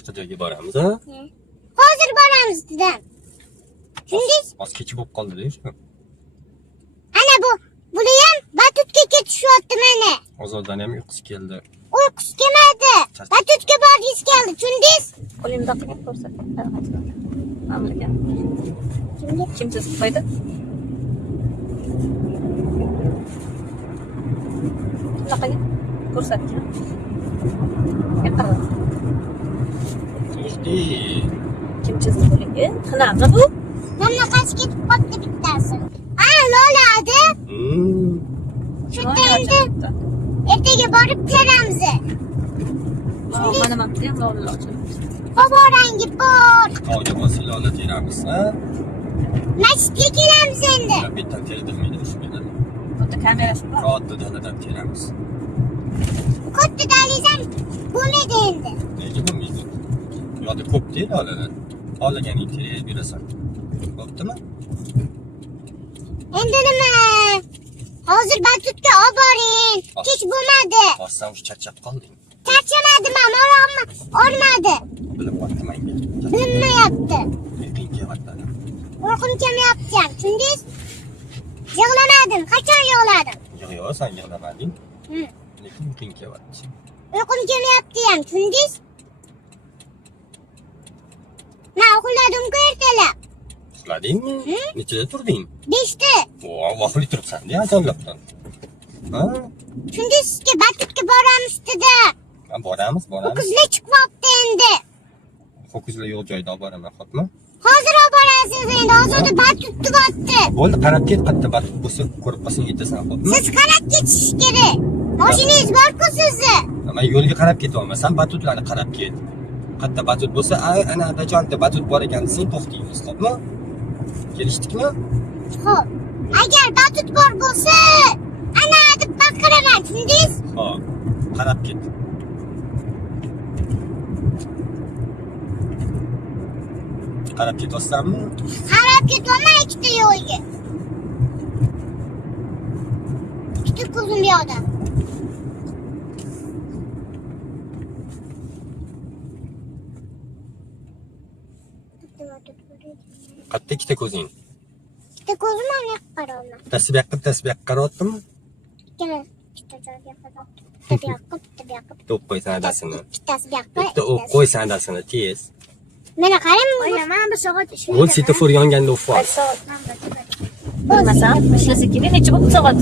boshqa joyga boramiz, ha? Hozir boramiz dedim. Tushundingiz? Hozir kecha bo'lib qoldi-da shu. Ana bular ham batutga ketishyapti mana. Ozoddan ham uyqusi keldi. Uyqusi kelmadi. Batutga borgisi keldi, tushundingiz? Qo'limda qilib ko'rsating. Mamlakat. Kimga? Kim chizib qo'ydi? Bunaqaga ko'rsatgan. Qanaqa? Turdi. Kim chizdi bunga? Qanaqa bu? Mamlakatga ketib qoldi bittasi. Loladi. Shu endi ertaga borib teramiz. Mana maqti ham lolalar ochiladi. Boborangi bor. Tog'ga bosib lola teramiz, ha? Masjidga kelamiz endi. Bittan terdirmaydi shu bilan. Bitta kamerasi bor. Katta daladan teramiz. Katta dalizam bo'lmaydi endi. Nega bo'lmaydi? Yo'da ko'p deydi lolalar. Olaganing terib berasan. Bo'ptimi? Endi nima? Hozir batutga olib boring. Kech bo'lmadi. Bossam shu charchab qolding. Charchamadim, oyog'im og'rimadi. Bilmayapti menga. Bilmayapti. Uyqum kelyapti. Uyqum kelmayapti ham, tushundingiz? Yig'lamadim. Qachon yig'ladim? Yo'q, sen yig'lamading. Lekin uyqum kelyapti. Uyqum kelmayapti ham, tushundingiz? Men uxladim-ku ertalab. Uxladingmi? Nechada turding? 5ta. Vaqtli turibsan-da, ajoyibdan. Ha? Tushundingizki, batutga boramiz dedi. Boramiz. Ho'kizlar chiqyapti endi. Ho'kizlar yo'q joyda olib boraman, xo'pmi? Hozir olib borasiz endi. Hozirda batut tutyapti. Bo'ldi, qarab ket, qayerda batut bo'lsa ko'rib qolsang yetasan, xo'pmi? Siz qarab ketishingiz kerak. Mashinangiz bor-ku sizni. Men yo'lga qarab ketyapman, batutlarni qarab ket. Qayerda batut bo'lsa, ana joyda batut bor ekan desang to'xtaymiz, xo'pmi? Kelishdikmi? Xo'p. Agar batut bor bo'lsa, ana deb baqiraman, tushundingiz? Xo'p, qarab ket. Qarab ketyapsanmi? Qarab ketyapman ikkita yo'lga. Ikkita ko'zim bu yoqda. Qayerda ikkita ko'zing? Ikkita ko'zim ham yoqqa qarayapman. Bittasi bu yoqqa, bittasi bu yoqqa qarayaptimi? Ikkita joyga qarayapti. Bitta bu yoqqa, bitta bu yoqqa. Bitta o'qib qo'ysan adasini. Bittasi bu yoqqa. Bitta o'qib qo'ysan adasini, tez. Mana qarang, men bir soat ishlayman. Bo'l, svetofor yonganda o'qib ol. Soat. Bo'lmasa, ishlasa kerak, necha bo'ldi soat?